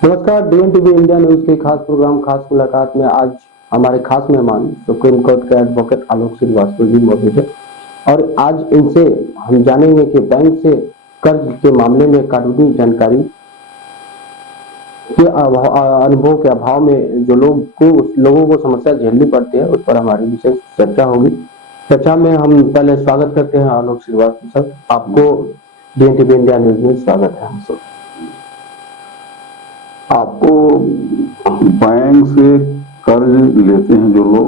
नमस्कार, डीएनटीवी India news के खास प्रोग्राम खास मुलाकात में आज हमारे खास मेहमान सुप्रीम कोर्ट के एडवोकेट आलोक श्रीवास्तव जी मौजूद है और आज इनसे हम जानेंगे कि बैंक से कर्ज के मामले में कानूनी जानकारी के अनुभव के अभाव में जो लोगों को समस्या झेलनी पड़ती है उस पर हमारी विशेष चर्चा होगी। चर्चा में हम पहले स्वागत करते हैं आलोक श्रीवास्तव सर, आपको डीएनटीवी इंडिया न्यूज में स्वागत है। आपको बैंक से कर्ज लेते हैं जो लोग,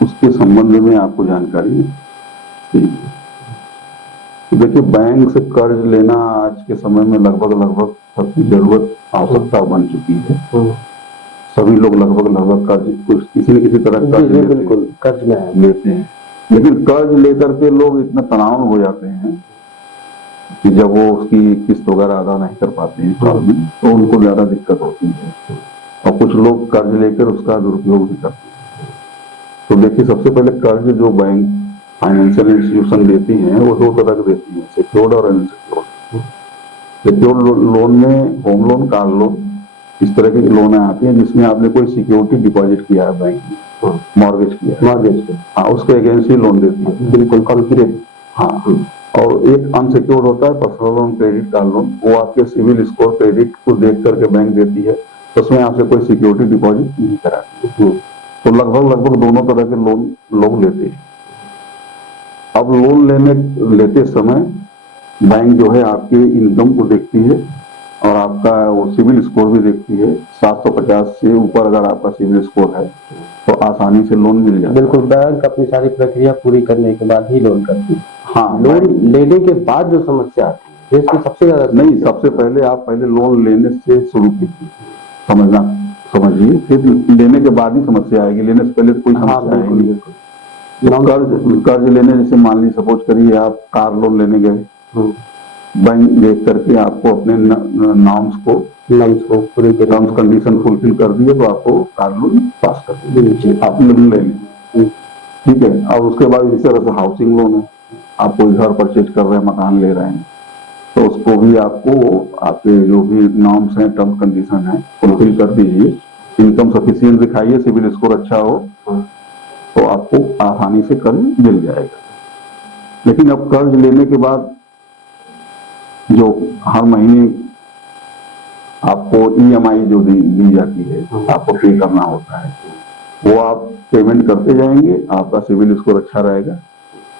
उसके संबंध में आपको जानकारी है। देखिए, बैंक से कर्ज लेना आज के समय में लगभग सबकी जरूरत आवश्यकता बन चुकी है। सभी लोग लगभग कर्ज किसी न किसी तरह कर्ज लेते हैं। लेकिन कर्ज लेकर के लोग इतना तनाव में हो जाते हैं कि जब वो उसकी किस्त वगैरह अदा नहीं कर पाते हैं साल में, तो उनको ज्यादा दिक्कत होती है और कुछ लोग कर्ज लेकर उसका दुरुपयोग भी करते हैं। तो देखिए, सबसे पहले कर्ज जो बैंक फाइनेंशियल इंस्टीट्यूशन देती हैं वो दो तरह के देती हैं, सिक्योर्ड और अनसिक्योर्ड। सिक्योर्ड लोन में होम लोन, कार लोन, इस तरह की लोन आती हैं जिसमें आपने कोई सिक्योरिटी डिपॉजिट किया है बैंक में, मॉर्गेज किया है, हाँ, उसके अगेंस्ट ही लोन देती है, बिल्कुल कॉन्क्रीट। हाँ, और एक अनसिक्योर्ड होता है personal loan, credit card loan. वो आपके सिविल स्कोर, क्रेडिट को देख करके बैंक देती है, तो उसमें आपसे कोई सिक्योरिटी डिपॉजिट नहीं कराती। तो लगभग दोनों तरह के लोन लोग लेते हैं। अब लोन लेते समय बैंक जो है आपकी इनकम को देखती है और आपका वो सिविल स्कोर भी देखती है। 750 से ऊपर अगर आपका सिविल स्कोर है तो आसानी से लोन मिल जाए। बिल्कुल, बैंक अपनी सारी प्रक्रिया पूरी करने के बाद ही लोन करती है। हाँ, लोन लेने के बाद जो समस्या आती है इसकी सबसे ज्यादा नहीं, सबसे पहले आप पहले लोन लेने से शुरू कीजिए, समझिए, फिर लेने के बाद ही समस्या आएगी। लेने से पहले तो कोई समस्या आएगी। कर्ज लेने, जैसे मान लीजिए सपोज करिए आप कार लोन लेने गए, बैंक देख करके आपको अपने नॉर्म्स को पूरे टर्म्स कंडीशन फुलफिल कर दिए तो आपको कार लोन पास कर दीजिए, आप लोन ले लें। ठीक है। अब उसके बाद इसी तरह से हाउसिंग लोन है, आप कोई घर परचेज कर रहे हैं, मकान ले रहे हैं, तो उसको भी आपको आपके जो भी नॉर्म्स हैं, टर्म्स कंडीशन है, फुलफिल कर दीजिए। इनकम सफिशिएंट दिखाइए, सिविल स्कोर अच्छा हो, तो आपको आसानी से कर्ज मिल जाएगा। लेकिन अब कर्ज लेने के बाद जो हर महीने आपको ईएमआई जो दी जाती है, आपको पे करना होता है, वो आप पेमेंट करते जाएंगे, आपका सिविल स्कोर अच्छा रहेगा।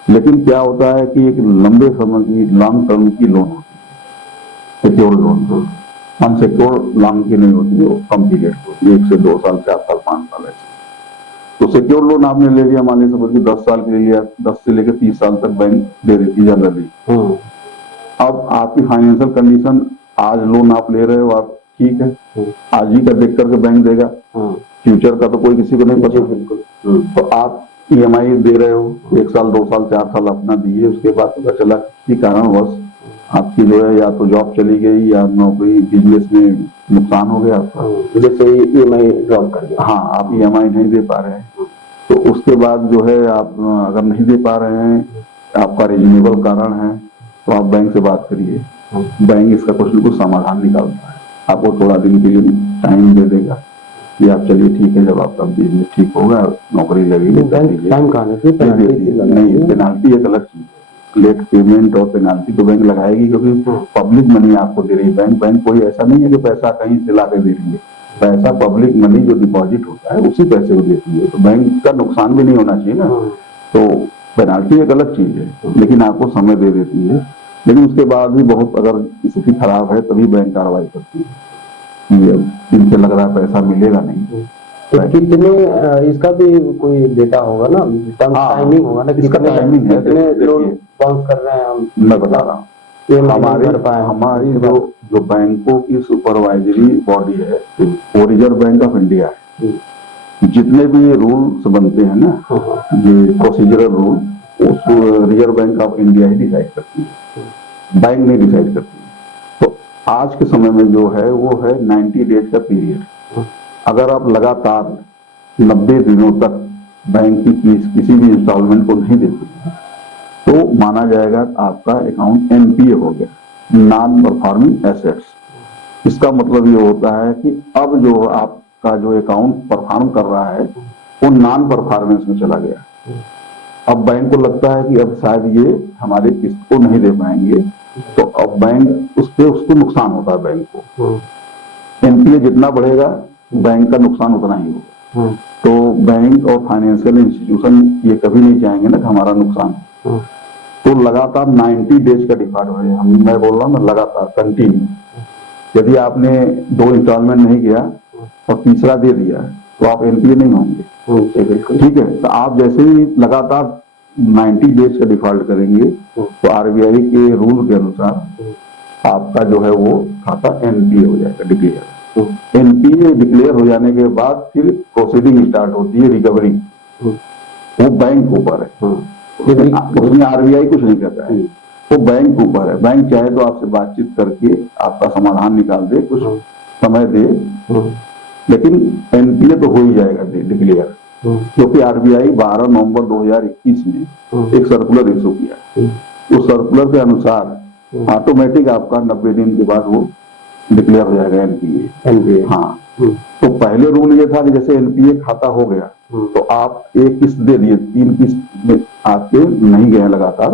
लेकिन क्या होता है कि एक लंबे समय की, लॉन्ग टर्म की लोन होती है, सिक्योर्ड लोन। अनसिक्योर्ड लॉन्ग की नहीं होती, वो कम पीरियड होती है, 1 से 2 साल, 4 साल, 5 साल ऐसे। तो सिक्योर्ड लोन आपने ले लिया, मान लीजिए समझिए 10 साल के लिए लिया, 10 से लेकर 30 साल तक बैंक दे देती है जनरली। अब आपकी फाइनेंशियल कंडीशन, आज लोन आप ले रहे हो, आप ठीक है, आज ही का देख करके बैंक देगा, फ्यूचर का तो कोई किसी को नहीं पता। बिल्कुल। तो आप ईएमआई दे रहे हो, 1 साल, 2 साल, 4 साल अपना दिए, उसके बाद पता चला किसी कारणवश आपकी जो है या तो जॉब चली गई या नौकरी, बिजनेस में नुकसान हो गया आपका, जैसे ईएमआई ड्रॉप कर दिया। हाँ, आप ईएमआई नहीं दे पा रहे हैं, तो उसके बाद जो है आप अगर नहीं दे पा रहे हैं, आपका रीजनेबल कारण है, तो आप बैंक से बात करिए। बैंक इसका कुछ न कुछ समाधान निकालता है, आपको थोड़ा दिन के लिए टाइम दे देगा कि आप चलिए ठीक है, जब आपका बिजनेस ठीक होगा, नौकरी लगेगी, टाइम कहाँ नहीं, पेनाल्टी एक अलग चीज है। लेट पेमेंट और पेनाल्टी तो बैंक लगाएगी, क्योंकि पब्लिक मनी आपको दे रही है बैंक कोई ऐसा नहीं है कि पैसा कहीं से ला के दे रही है। पैसा पब्लिक मनी जो डिपॉजिट होता है उसी पैसे को देती है, तो बैंक का नुकसान भी नहीं होना चाहिए ना। तो पेनाल्टी एक अलग चीज है, लेकिन आपको समय दे देती है। लेकिन उसके बाद भी बहुत अगर स्थिति खराब है तभी बैंक कार्रवाई करती है, इनसे लग रहा है पैसा मिलेगा नहीं। तो कितने इसका भी कोई डेटा होगा ना, टाइमिंग होगा ना, टाइमिंग है, कितने लोन बाउंस कर रहे हैं हम, मैं बता रहा हूँ। हमारी जो बैंकों की सुपरवाइजरी बॉडी है वो रिजर्व बैंक ऑफ इंडिया है। जितने भी रूल्स बनते हैं ना, ये प्रोसीजरल रूल, वो reserve bank of India he decide करती है, बैंक नहीं डिसाइड करती है। तो आज के समय में जो है वो है 90 डेज का पीरियड। अगर आप लगातार 90 दिनों तक बैंक की किसी भी इंस्टॉलमेंट को नहीं देते तो माना जाएगा आपका अकाउंट एनपीए हो गया, नॉन परफॉर्मिंग एसेट्स। इसका मतलब ये होता है कि अब जो आपका जो अकाउंट परफॉर्म कर रहा है वो नॉन परफॉर्मेंस में चला गया। अब बैंक को लगता है कि अब शायद ये हमारे किस्त को नहीं दे पाएंगे, तो अब बैंक उसको नुकसान होता है बैंक को। एनपीए जितना बढ़ेगा बैंक का नुकसान उतना ही होगा। तो बैंक और फाइनेंशियल इंस्टीट्यूशन ये कभी नहीं चाहेंगे ना कि हमारा नुकसान हो। तो लगातार 90 डेज का डिफॉल्ट हो रहा है। मैं बोल रहा हूँ लगातार कंटिन्यू। यदि आपने 2 इंस्टॉलमेंट नहीं किया और तीसरा दे दिया तो आप एनपीए नहीं होंगे। ठीक है, तो आप जैसे ही लगातार 90 डेज का डिफॉल्ट करेंगे तो आरबीआई के रूल के अनुसार आपका जो है वो खाता एनपीए हो जाएगा, डिक्लेयर। एनपीए डिक्लेयर हो जाने के बाद फिर प्रोसीडिंग स्टार्ट होती है रिकवरी। वो बैंक के ऊपर है, उसमें आरबीआई कुछ नहीं करता है, वो बैंक के ऊपर है। बैंक चाहे तो आपसे बातचीत करके आपका समाधान निकाल दे, कुछ समय दे, लेकिन एनपीए तो हो ही जाएगा डिक्लेयर। क्योंकि आरबीआई 12 नवंबर 2021 में एक सर्कुलर इशू किया। उस सर्कुलर के अनुसार ऑटोमेटिक आपका 90 दिन के बाद वो डिक्लेयर हो जाएगा एनपीए। हाँ, तो पहले रूल ये था कि जैसे एनपीए खाता हो गया तो आप एक किस्त दे दिए, 3 किस्त में आपके नहीं गए लगातार,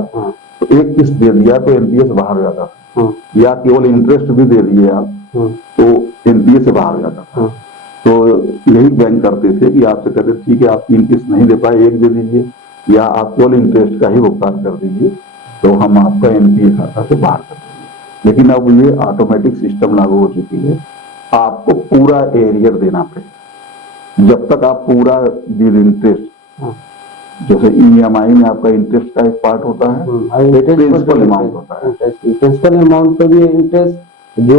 तो एक किस्त दे दिया तो एनपीए से बाहर हो जाता था, या केवल इंटरेस्ट भी दे दिए आप तो एनपीए से बाहर हो जाता था। तो यही बैंक करते थे कि आपसे कहते ठीक है आप 3 किस्त नहीं दे पाए, एक दे दीजिए, या आप केवल इंटरेस्ट का ही भुगतान कर दीजिए, तो हम आपका एनपीए खाता से बाहर कर देंगे। लेकिन अब ये ऑटोमेटिक सिस्टम लागू हो चुकी है, आपको पूरा एरियर देना पड़ेगा। जब तक आप पूरा विद इंटरेस्ट, जैसे ईएमआई में आपका इंटरेस्ट का एक पार्ट होता है, प्रिंसिपल अमाउंट होता है, प्रिंसिपल अमाउंट पे भी इंटरेस्ट, जो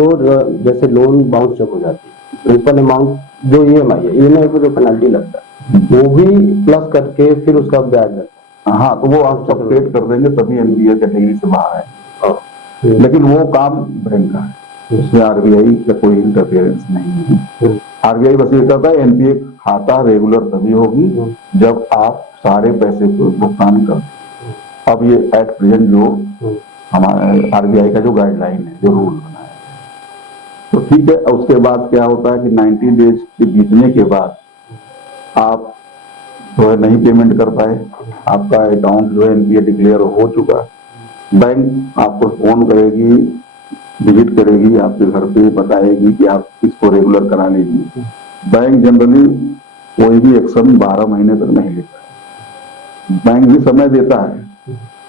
जैसे लोन बाउंस जब हो जाती है, प्रिंसिपल अमाउंट जो ईएमआई पे जो पेनल्टी लगता है वो भी प्लस करके फिर उसका ब्याज लगता है। हाँ, तो वो आप सेपरेट कर देंगे तभी एनपीए कैटेगरी से बाहर है। लेकिन वो काम बैंक का है, उसमें आरबीआई का कोई इंटरफेरेंस नहीं है। आरबीआई बस ये कहता है एनपीए खाता रेगुलर तभी होगी जब आप सारे पैसे को भुगतान कर। अब ये एट प्रेजेंट जो हमारा आरबीआई का जो गाइडलाइन है, जो रूल बना है, तो ठीक है। उसके बाद क्या होता है कि 90 डेज के बीतने के बाद आप जो है नहीं पेमेंट कर पाए, आपका अकाउंट जो है एनपीए डिक्लेयर हो चुका, बैंक आपको फोन करेगी, विजिट करेगी आपके घर पे, बताएगी कि आप इसको रेगुलर करा लीजिए। बैंक जनरली कोई भी एक्शन 12 महीने तक नहीं लेता है। बैंक भी समय देता है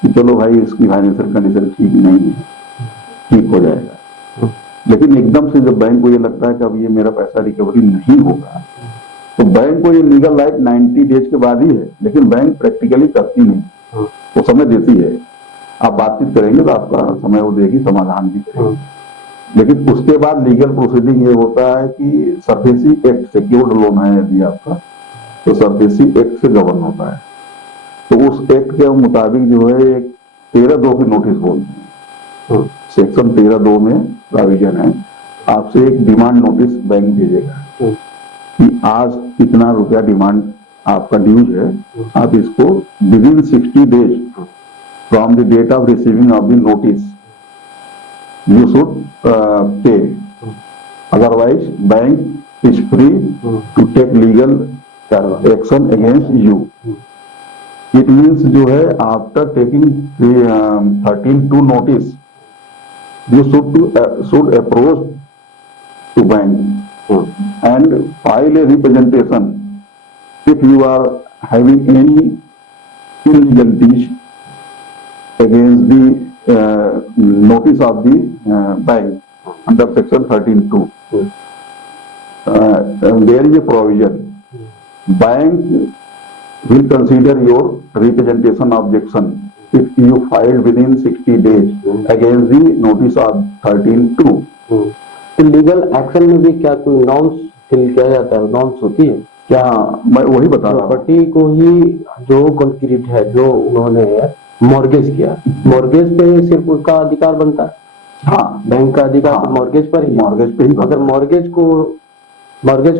कि चलो भाई इसकी फाइनेंशियल कंडीशन ठीक नहीं है, ठीक हो जाएगा। लेकिन एकदम से जब बैंक को ये लगता है कि अब ये मेरा पैसा रिकवरी नहीं होगा, तो बैंक को ये लीगल राइट 90 डेज के बाद ही है, लेकिन बैंक प्रैक्टिकली करती नहीं, वो समय देती है। आप बातचीत करेंगे तो आपका समय वो देगी, समाधान भी करेगी। लेकिन उसके बाद लीगल प्रोसीडिंग ये होता है कि सरफेसी एक्ट, सिक्योर्ड लोन है यदि आपका, तो सरफेसी एक्ट से गवर्न होता है। तो उस एक्ट के मुताबिक जो है 13(2) की नोटिस बोलते हैं, सेक्शन 13(2) में प्रोविजन है, आपसे एक डिमांड नोटिस बैंक भेजेगा कि आज इतना रुपया डिमांड आपका ड्यूज है, आप इसको within 60 days from the date of receiving of the notice you should pay, otherwise bank is free to take legal action against you. It means जो है after taking the 13(2) notice you should approach to bank and file a representation if you are having any illegalities against the notice of the bank under section 13(2). There is a provision, bank will consider your representation objection if you filed within 60 days against the notice of 13(2). तो legal action में भी क्या कोई norms fill किया जाता है, norms होती है क्या? मैं वही बता रहा हूँ, प्रॉपर्टी को ही जो कॉन्क्रीट है, जो उन्होंने मॉर्गेज किया, मॉर्गेज पे सिर्फ उसका अधिकार बनता है। हाँ, बैंक का अधिकार तो मॉर्गेज पर ही, मॉर्गेज पे ही। अगर मॉर्गेज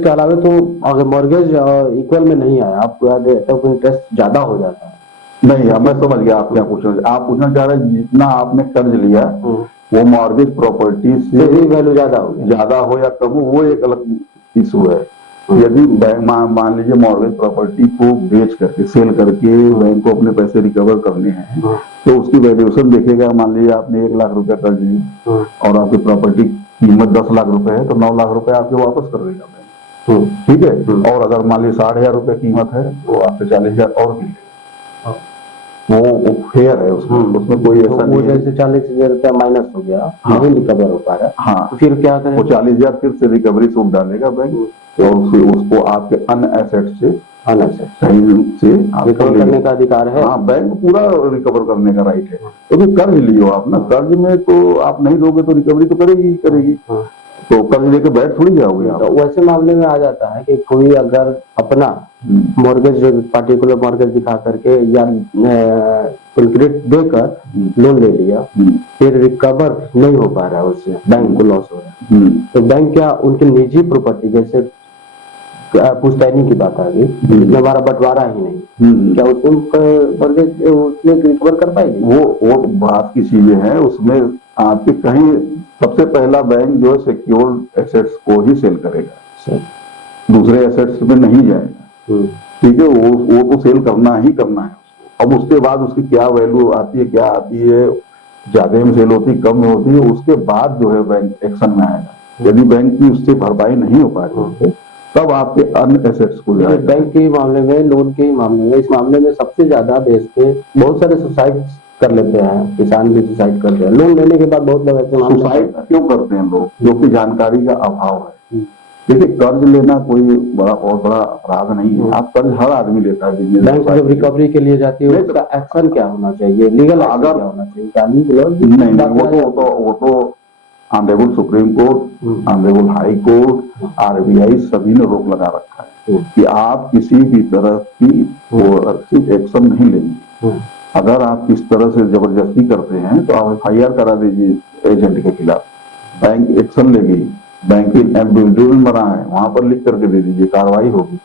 के अलावा तो अगर मॉर्गेज इक्वल में नहीं आया, आपको रेट ऑफ इंटरेस्ट ज्यादा हो जाता है। नहीं, मैं समझ गया आप क्या पूछ रहे हैं। आप पूछना चाह रहे हैं जितना आपने कर्ज लिया वो मॉर्गेज प्रॉपर्टी से से वैल्यू ज्यादा हो गया। ज्यादा हो या कम हो वो एक अलग इशू है। यदि बैंक मान लीजिए मॉर्गेज प्रॉपर्टी को बेच करके सेल करके बैंक को अपने पैसे रिकवर करने हैं तो उसकी वैल्यूएशन देखेगा। मान लीजिए आपने 1 लाख रुपए कर्ज लिए और आपकी प्रॉपर्टी कीमत 10 लाख रुपए है तो 9 लाख रुपए आपके वापस कर देगा बैंक, ठीक है। और अगर मान लीजिए 60,000 रुपए कीमत है तो आपसे 40,000 और भी लेगा। वो फेयर है उसमें कोई ऐसा नहीं है। जैसे 40,000 रुपया माइनस हो गया, नहीं रिकवर हो पा रहा, हाँ, फिर क्या करें? वो 40,000 फिर से रिकवरी सूट डालेगा बैंक और उसको आपके अन्य एसेट से सही से रिकवर करने का अधिकार है। हाँ, बैंक पूरा रिकवर करने का राइट है। क्योंकि कर्ज लियो आप ना, कर्ज में तो आप नहीं दोगे तो रिकवरी तो करेगी ही करेगी। तो कर्ज लेके बैठ थोड़ी जाओगे आप। तो वैसे मामले में आ जाता है कि कोई अगर अपना मॉर्गेज पार्टिकुलर मॉर्गेज दिखा करके या कंक्रीट देकर लोन ले लिया, फिर रिकवर नहीं हो पा रहा है, उससे बैंक को लॉस हो रहा है, तो बैंक क्या उनकी निजी प्रॉपर्टी जैसे पुश्तैनी की बात आ गई, जिसमें हमारा बंटवारा ही नहीं, क्या उसमें रिकवर कर पाएगी? वो बात की चीजें हैं उसमें। आपके कहीं सबसे पहला बैंक जो है सिक्योर्ड एसेट्स को ही सेल करेगा, दूसरे एसेट्स में नहीं जाएगा, ठीक है। वो तो सेल करना ही करना है उसको। अब उसके बाद उसकी क्या वैल्यू आती है, क्या आती है, ज्यादा में सेल होती है, कम में होती है, उसके बाद जो है बैंक एक्शन में आएगा। यदि बैंक की उससे भरपाई नहीं हो पाएगी तब आपके अन्य एसेट्स को जाएगा। बैंक के मामले में, लोन के मामले में, इस मामले में सबसे ज्यादा देश के बहुत सारे सुसाइड कर लेते हैं, किसान भी सुसाइड करते हैं लोन लेने के बाद। बहुत लोग ऐसे सुसाइड क्यों करते हैं लोग? क्योंकि जानकारी का अभाव है। देखिए, कर्ज लेना कोई बहुत बड़ा अपराध नहीं है। आप कर्ज हर आदमी लेता है। बैंक जब रिकवरी के लिए जाती है उसका एक्शन क्या होना चाहिए, लीगल एक्शन क्या होना चाहिए? नहीं, वो तो honourable supreme court, honourable high court, RBI सभी ने रोक लगा रखा है कि आप किसी भी तरह की एक्शन नहीं लेंगे। अगर आप इस तरह से जबरदस्ती करते हैं तो आप FIR करा दीजिए एजेंट के खिलाफ, बैंक एक्शन लेगी। बैंक की वीडियो में बना है, वहां पर लिख करके दे दीजिए, कार्रवाई होगी।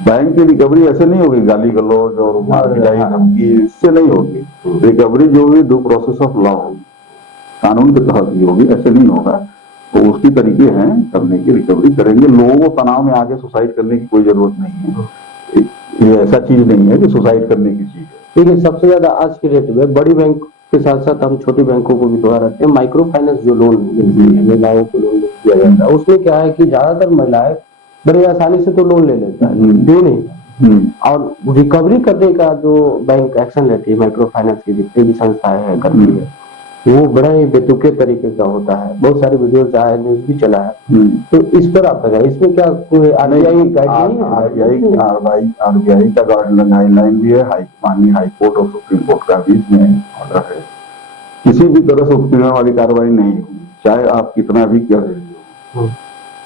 बैंक की रिकवरी ऐसे नहीं होगी गाली गलौज और मारपीटाई धमकी, इससे नहीं होगी। रिकवरी जो भी ड्यू प्रोसेस ऑफ लॉ होगी, कानून के तहत ही होगी, ऐसे नहीं होगा। तो उसकी तरीके हैं करने की, रिकवरी करेंगे। लोगों को तनाव में आके सुसाइड करने की कोई जरूरत नहीं है। ये ऐसा चीज नहीं है कि सुसाइड करने की चीज है। ठीक है, सबसे ज्यादा आज के डेट में बड़ी बैंक के साथ साथ हम छोटी बैंकों को भी दुआ रखते हैं। माइक्रो फाइनेंस जो लोन मिलती है, महिलाओं को लोन दिया जाता है, उसमें क्या है कि ज्यादातर महिलाएं बड़ी आसानी से तो लोन ले लेता है, दे नहीं, और रिकवरी करने का जो बैंक एक्शन लेती है, माइक्रो फाइनेंस की जितनी भी संस्थाएं हैं करती है, वो बड़ा ही बेतुके तरीके का होता है। बहुत सारे वीडियोस आए, न्यूज भी चला है। तो इस पर आपका क्या, इसमें क्या कोई आरबीआई का गाइडलाइन भी है, माननीय हाई कोर्ट और सुप्रीम कोर्ट का भी इसमें ऑर्डर है। किसी भी तरह से उत्पीड़न वाली कार्रवाई नहीं होगी, चाहे आप कितना भी कर्ज लीजिए।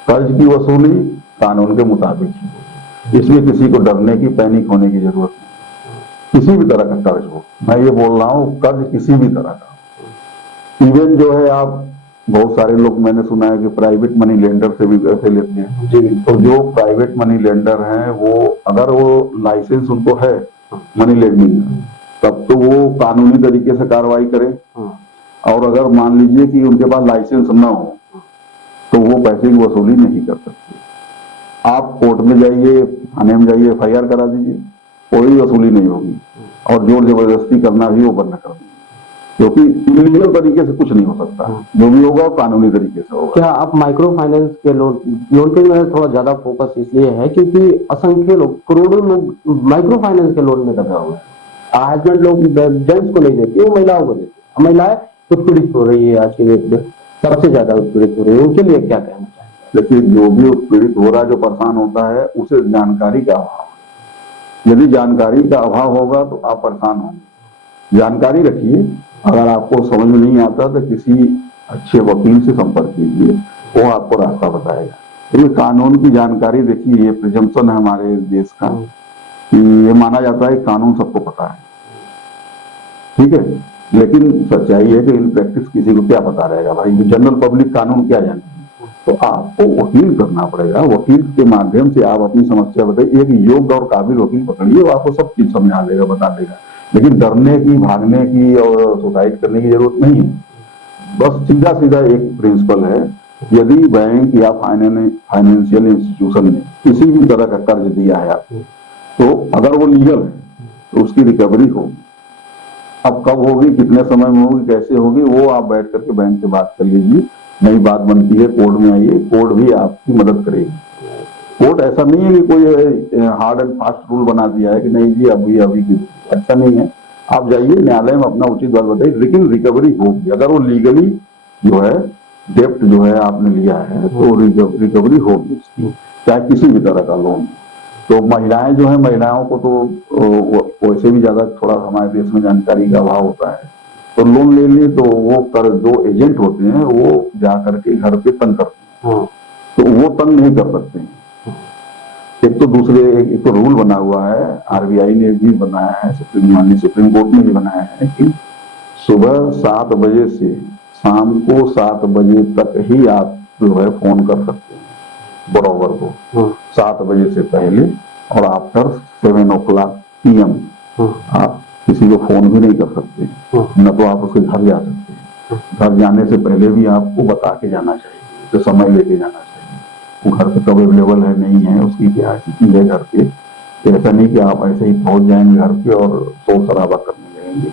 कर्ज की वसूली कानून के मुताबिक ही होगी। इसमें किसी को डरने की, पैनिक होने की जरूरत नहीं। किसी भी तरह का कर्ज हो, मैं ये बोल रहा हूँ, कर्ज किसी भी तरह का। इवन जो है, आप बहुत सारे लोग, मैंने सुना है कि प्राइवेट मनी लेंडर से भी पैसे लेते हैं जी। तो जो प्राइवेट मनी लेंडर हैं, वो अगर वो लाइसेंस उनको है मनी लेंडिंग, तब तो वो कानूनी तरीके से कार्रवाई करें। और अगर मान लीजिए कि उनके पास लाइसेंस ना हो तो वो पैसे की वसूली नहीं कर सकते। आप कोर्ट में जाइए, थाने में जाइए, FIR करा दीजिए, कोई वसूली नहीं होगी। और जोर जबरदस्ती करना भी वो बंद कर दीजिए, क्योंकि इलीगल तरीके से कुछ नहीं हो सकता। जो भी होगा कानूनी तरीके से होगा। क्या आप माइक्रो फाइनेंस के लोन पे मेरा थोड़ा ज्यादा फोकस इसलिए है क्योंकि असंख्य लोग, करोड़ों लोग माइक्रो फाइनेंस के लोन में दबे हुए हैं। हस्बैंड लोग जेंट्स को नहीं देती, वो महिलाओं को देती है। महिलाएं उत्पीड़ित हो रही है, आज की डेट में सबसे ज्यादा उत्पीड़ित हो रही है। उनके लिए क्या कहना चाहिए? देखिए, जो भी उत्पीड़ित हो रहा है, जो परेशान होता है, उसे जानकारी का अभाव है। यदि जानकारी का अभाव होगा तो आप परेशान होंगे। जानकारी रखिए। अगर आपको समझ में नहीं आता तो किसी अच्छे वकील से संपर्क कीजिए, वो आपको रास्ता बताएगा। ये कानून की जानकारी, देखिए, ये प्रिजम्पशन है हमारे देश का कि ये माना जाता है कानून सबको पता है, ठीक है। लेकिन सच्चाई है कि इन प्रैक्टिस किसी को क्या पता रहेगा भाई, जनरल पब्लिक कानून क्या जानती है। तो आपको वकील करना पड़ेगा। वकील के माध्यम से आप अपनी समस्या बताइए। एक योग्य और काबिल वकील पकड़िए, वो आपको सब चीज समझा देगा, बता देगा। लेकिन डरने की, भागने की और सुसाइड करने की जरूरत नहीं है। बस सीधा सीधा एक प्रिंसिपल है, यदि बैंक या फाइनेंशियल इंस्टीट्यूशन ने किसी भी तरह का कर्ज दिया है आपको, तो अगर वो लीगल है तो उसकी रिकवरी होगी। अब कब होगी, कितने समय में होगी, कैसे होगी, वो आप बैठ करके बैंक से बात कर लीजिए। नई बात बनती है, कोर्ट में आइए, कोर्ट भी आपकी मदद करेगी। कोर्ट ऐसा नहीं है कि कोई हार्ड एंड फास्ट रूल बना दिया है कि नहीं जी अभी अभी की, ऐसा नहीं है। आप जाइए न्यायालय में अपना उचित बात बताइए, लेकिन रिकवरी होगी। अगर वो लीगली जो है डेप्ट जो है आपने लिया है तो रिकवरी होगी उसकी, चाहे किसी भी तरह का लोन। तो महिलाएं जो है, महिलाओं को तो वैसे भी ज्यादा थोड़ा हमारे देश में जानकारी का अभाव होता है, तो लोन ले लिए तो वो कर जो एजेंट होते हैं वो जा करके घर पे तंग करते हैं, तो वो तंग नहीं कर सकते हैं। एक तो दूसरे एक तो रूल बना हुआ है, आरबीआई ने भी बनाया है, माननीय सुप्रीम कोर्ट ने भी बनाया है कि सुबह 7 बजे से शाम को 7 बजे तक ही आप जो है फोन कर सकते हैं बरोबर को, 7 बजे से पहले और आफ्टर 7 PM आप किसी को फोन भी नहीं कर सकते, न तो आप उसके घर जा सकते हैं। घर जाने से पहले भी आपको बता के जाना चाहिए, तो समय लेके जाना चाहिए वो घर पे कब अवेलेबल है नहीं है, उसकी क्या स्थिति है घर पे। ऐसा नहीं कि आप ऐसे ही पहुंच जाएंगे घर पे और शोर शराबा करने लगेंगे।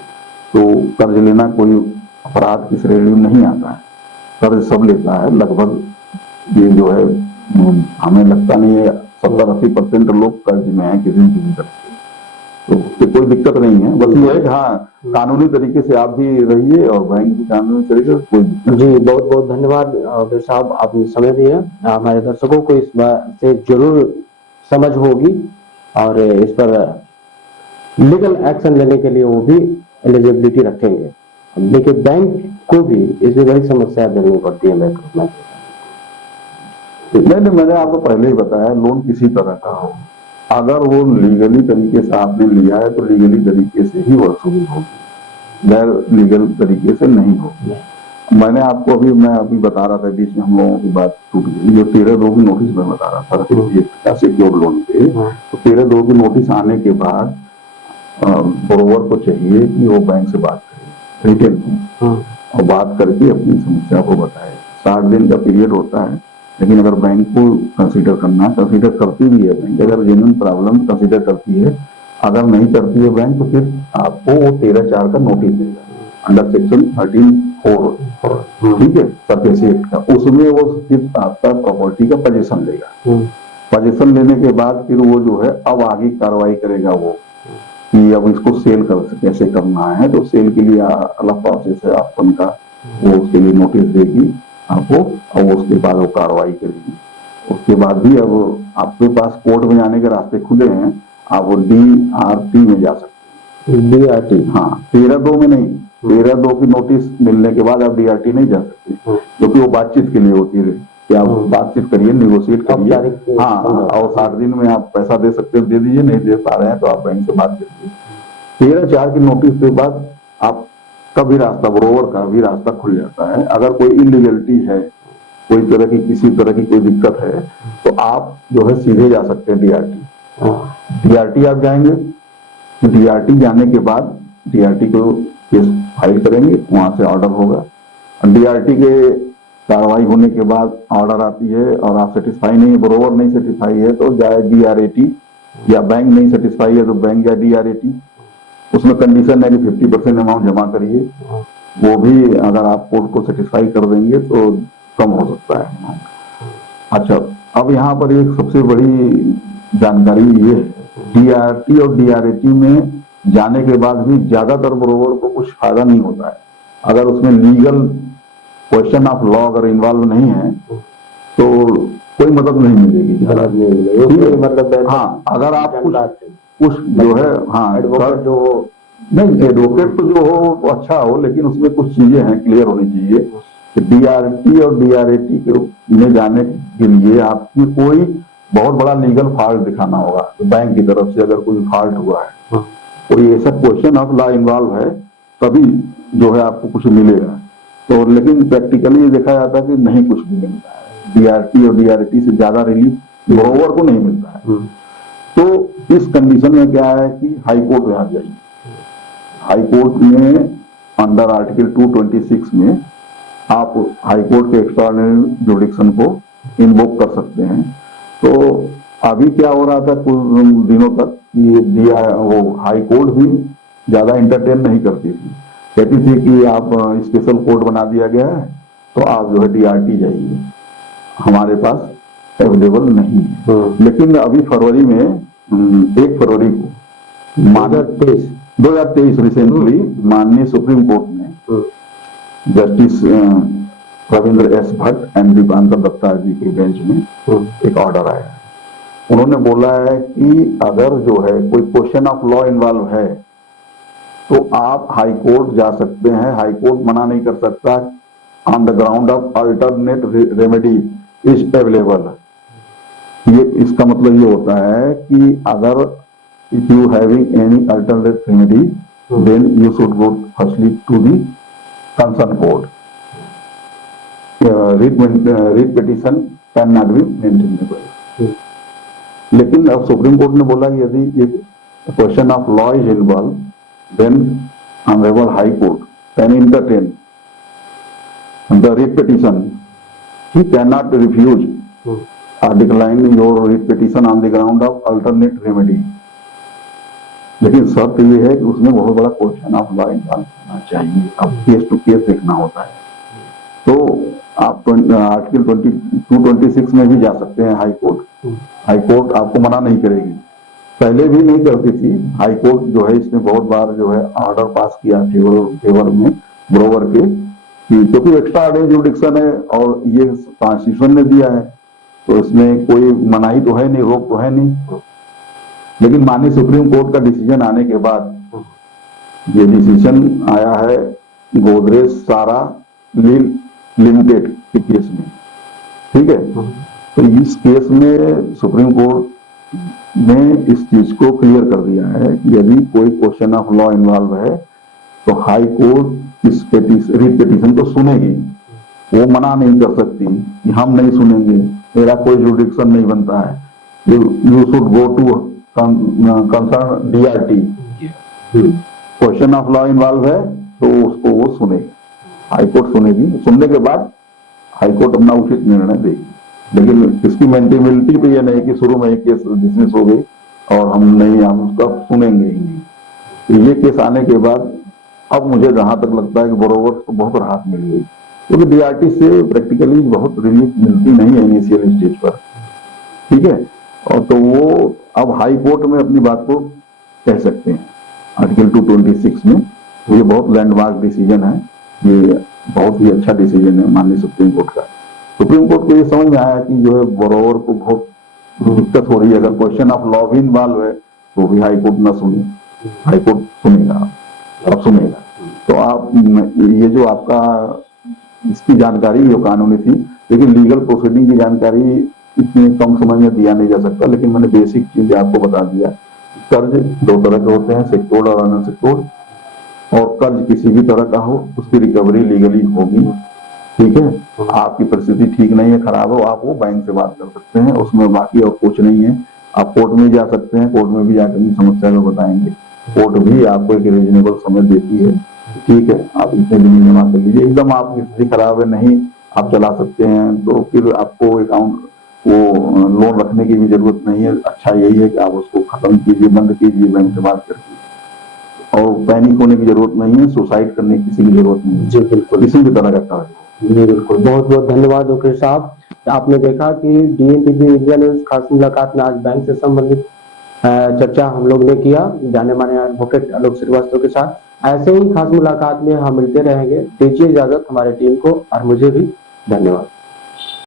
तो कर्ज लेना कोई अपराध की श्रेणी में नहीं आता है, कर्ज सब लेता है लगभग। ये जो है हमें लगता नहीं है, 70-80% लोग कर्ज में है किसी न किसी तरह से, तो कोई दिक्कत नहीं है। बस ये है कि हाँ कानूनी तरीके से आप भी रहिए और बैंक भी कानूनी तरीके से, कोई दिक्कत। जी बहुत बहुत धन्यवाद वकील साहब, आपने समय दिया। हमारे दर्शकों को इस बात से जरूर समझ होगी और इस पर लीगल एक्शन लेने के लिए वो भी एलिजिबिलिटी रखेंगे। देखिए बैंक को भी इसमें बड़ी समस्या झेलनी पड़ती है बैंक में। नहीं, मैंने आपको पहले ही बताया, लोन किसी तरह का हो, अगर वो लीगली तरीके से आपने लिया है तो लीगली तरीके से ही वसूली होगी, गैर लीगल तरीके से नहीं होगी। मैंने आपको मैं अभी बता रहा था, बीच में हम लोगों की बात टूट गई, जो 13(2) की नोटिस में बता रहा था सिक्योर्ड लोन पे, तो 13(2) की नोटिस आने के बाद बोरोवर को चाहिए कि वो बैंक से बात करे रिटेल में और बात करके अपनी समस्या को बताए। 60 दिन का पीरियड होता है, लेकिन अगर बैंक को कंसीडर करती भी है बैंक, अगर जेन्युइन प्रॉब्लम कंसीडर करती है, अगर नहीं करती है बैंक तो फिर आपको वो 13(4) का नोटिस देगा अंडर सेक्शन 13(4), ठीक है, सरफेसी एक्ट का। उसमें वो सिर्फ आपका प्रॉपर्टी का पोजीशन लेगा, पोजीशन लेने के बाद फिर वो जो है अब आगे कार्रवाई करेगा वो कि अब इसको सेल कैसे करना है, तो सेल के लिए अलग प्रोसेस है आपन का, वो उसके लिए नोटिस देगी आपको और उसके बाद वो कार्रवाई करेगी। उसके बाद भी अब आपके पास कोर्ट में जाने के रास्ते खुले हैं, आप वो DRT में जा सकते हैं। DRT? हाँ, 13(2) में नहीं, 13(2) की नोटिस मिलने के बाद आप DRT नहीं जा सकते, क्योंकि वो बातचीत के लिए होती है कि आप बातचीत करिए, निगोशिएट करिए। हाँ, और 60 दिन में आप पैसा दे सकते हो, दे दीजिए, नहीं दे पा रहे हैं तो आप बैंक से बात करिए। 13(4) की नोटिस के बाद आप कभी रास्ता, बरोबर का भी रास्ता खुल जाता है। अगर कोई इलीगलिटी है, कोई तरह की किसी तरह की कोई दिक्कत है, तो आप जो है सीधे जा सकते हैं DRT आप जाएंगे, DRT जाने के बाद DRT को केस फाइल करेंगे, वहां से ऑर्डर होगा। DRT के कार्रवाई होने के बाद ऑर्डर आती है और आप सेटिस्फाई नहीं है, बरोबर नहीं सेटिस्फाई है तो जाए DRAT, या बैंक नहीं सेटिस्फाई है तो बैंक या DRAT। उसमें कंडीशन है कि 50% अमाउंट जमा करिए, वो भी अगर आप कोर्ट को सेटिस्फाई कर देंगे तो कम हो सकता है। अच्छा, अब यहाँ पर एक सबसे बड़ी जानकारी ये है, DRT और DRAT में जाने के बाद भी ज्यादातर बरोबर को कुछ फायदा नहीं होता है। अगर उसमें लीगल क्वेश्चन ऑफ लॉ अगर इन्वॉल्व नहीं है तो कोई मदद नहीं मिलेगी, मतलब हाँ, अगर आप कुछ जो है, हाँ एडवोकेट जो हो, नहीं एडवोकेट तो जो हो वो अच्छा हो, लेकिन उसमें कुछ चीजें हैं क्लियर होनी चाहिए। DRT और DRAT में जाने के लिए आपकी कोई बहुत बड़ा लीगल फॉल्ट दिखाना होगा, तो बैंक की तरफ से अगर कोई फॉल्ट हुआ है, कोई ऐसा क्वेश्चन ऑफ लॉ इन्वॉल्व है, तभी जो है आपको कुछ मिलेगा। तो लेकिन प्रैक्टिकली ये देखा जाता है कि नहीं कुछ भी मिलता है, DRT और DRAT से ज्यादा रिलीफ बरोबर को नहीं मिलता है। तो इस कंडीशन में क्या है कि हाई कोर्ट में आ जाइए। हाई कोर्ट में अंडर आर्टिकल 226 में आप हाई कोर्ट के एक्स्ट्राऑर्डिनरी जुडिक्शन को इन्वोक कर सकते हैं। तो अभी क्या हो रहा था कुछ दिनों तक, ये दिया वो हाई कोर्ट भी ज्यादा एंटरटेन नहीं करती थी, कहती थी कि आप स्पेशल कोर्ट बना दिया गया है तो आप जो है DRT जाइए, हमारे पास अवेलेबल नहीं है। लेकिन अभी फरवरी में 1 फरवरी को 2023 रिसेंटली माननीय सुप्रीम कोर्ट ने justice Ravindra S Bhat and Dipankar Datta ji के बेंच में एक ऑर्डर आया। उन्होंने बोला है कि अगर जो है कोई क्वेश्चन ऑफ लॉ इन्वॉल्व है तो आप हाई कोर्ट जा सकते हैं, हाई कोर्ट मना नहीं कर सकता on the ground of alternate remedy is available. ये इसका मतलब ये होता है कि अगर if you having any alternate remedy then you should go firstly to the concern court. Writ petition can not be maintainable. लेकिन अब सुप्रीम कोर्ट ने बोला कि यदि question of law is involve then honourable high court can entertain the writ petition. He cannot refuse or decline your writ petition on the ground of alternate remedy. लेकिन शर्त ये है कि उसमें बहुत बड़ा क्वेश्चन ऑफ लॉ इन्वॉल्व होना चाहिए। अब केस टू केस देखना होता है। तो आप आर्टिकल 226 में भी जा सकते हैं हाई कोर्ट। हाई कोर्ट आपको मना नहीं करेगी, पहले भी नहीं करती थी। हाई कोर्ट जो है इसने बहुत बार जो है ऑर्डर पास किया फेवर में ब्रोवर के, क्योंकि एक्स्ट्रा ऑर्डिनरी जुडिक्शन है और ये कॉन्स्टिट्यूशन ने दिया है तो इसमें कोई मनाही तो है नहीं, रोक तो है नहीं। लेकिन माननीय सुप्रीम कोर्ट का डिसीजन आने के बाद ये डिसीजन आया है गोदरेज सारा लिमिटेड के केस में, ठीक है। तो इस केस में सुप्रीम कोर्ट ने इस चीज को क्लियर कर दिया है कि यदि कोई क्वेश्चन ऑफ लॉ इन्वॉल्व है तो हाई कोर्ट इस रीट पिटीशन को सुनेगी। वो मना नहीं कर सकती कि हम नहीं सुनेंगे, मेरा कोई जुडिक्शन नहीं बनता है, you should go to concern DRT। Question of law involve है तो उसको वो सुनेगी, हाई कोर्ट सुनेगी। सुनने के बाद हाई कोर्ट अपना उचित निर्णय देगी। लेकिन इसकी मेंटेनेबिलिटी तो ये नहीं कि शुरू में एक केस डिसमिस हो गई और हम उसका सुनेंगे ही नहीं। तो ये केस आने के बाद अब मुझे जहां तक लगता है कि बरोबर को बहुत राहत मिल गई, क्योंकि DRT से प्रैक्टिकली बहुत रिलीफ मिलती नहीं है इनिशियल स्टेज पर, ठीक है। और तो वो अब हाई कोर्ट में अपनी बात को कह सकते हैं आर्टिकल 226 में। तो ये बहुत लैंडमार्क डिसीजन है, ये बहुत ही अच्छा डिसीजन है माननीय सुप्रीम कोर्ट का। सुप्रीम कोर्ट को ये समझ में आया कि जो है बरोबर को बहुत दिक्कत हो रही है, अगर क्वेश्चन ऑफ लॉ भी इन्वॉल्व है तो भी हाई कोर्ट ना सुने, हाई कोर्ट सुनेगा, अब सुनेगा। तो आप ये जो आपका इसकी जानकारी जो कानूनी थी, लेकिन लीगल प्रोसीडिंग की जानकारी इतने कम समय में दिया नहीं जा सकता, लेकिन मैंने बेसिक चीज आपको बता दिया। कर्ज 2 तरह के होते हैं, सिक्योर्ड और अनसिक्योर्ड, और कर्ज किसी भी तरह का हो उसकी रिकवरी लीगली होगी, ठीक है। आपकी परिस्थिति ठीक नहीं है, खराब हो, आप वो बैंक से बात कर सकते हैं, उसमें बाकी और कुछ नहीं है। आप कोर्ट में जा सकते हैं, कोर्ट में भी जाकर अपनी समस्या को बताएंगे, कोर्ट भी आपको एक रीजनेबल समय देती है, ठीक है, आप इतने दिन जमा कर लीजिए। एकदम आपकी स्थिति खराब है, नहीं आप चला सकते हैं, तो फिर आपको अकाउंट वो लोन रखने की भी जरूरत नहीं है। अच्छा यही है कि आप उसको खत्म कीजिए, बंद कीजिए बैंक से बात करके, और पैनिक होने की जरूरत नहीं है, सुसाइड करने की किसी की जरूरत नहीं है। जी बिल्कुल, किसी भी तरह का कार्य। जी बिल्कुल, बहुत बहुत धन्यवाद वकील साहब। आपने देखा कि DNTV इंडिया न्यूज खास मुलाकात में आज बैंक से संबंधित चर्चा हम लोग ने किया जाने माने एडवोकेट आलोक श्रीवास्तव के साथ। ऐसे ही खास मुलाकात में हम मिलते रहेंगे। दीजिए इजाजत हमारी टीम को और मुझे भी। धन्यवाद।